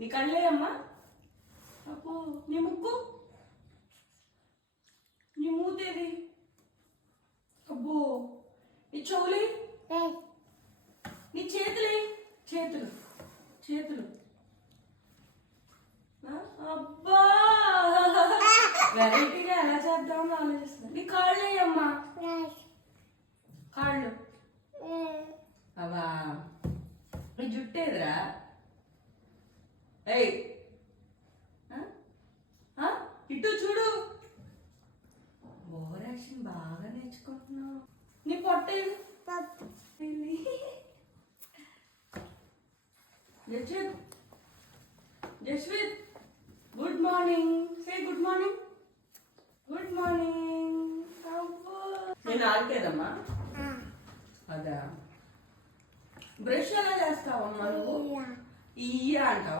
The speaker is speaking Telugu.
నీ కళ్ళే అమ్మా. అబ్బో నీ ముక్కు, నీ మూతేది? అబ్బో నీ చెవులే, నీ చేతులే, చేతులు చేతులు. అబ్బా వెరైటీగా ఎలా చేద్దామని ఆలోచిస్తున్నా. నీ కాళ్ళే అమ్మా, కాళ్ళు. అవా నీ జుట్టేదిరా? ఏయ్ ఇటు చూడు. ఓవర్ యాక్షన్ బాగా నేర్చుకుంటున్నావు. నీ పొట్టేది? Jaswith, Jaswith good morning. Say good morning. Good morning. నేను ఆడలేదమ్మా. అదా బ్రష్ ఎలా చేస్తావమ్మా నువ్వు? ఇయ్య అంటావు.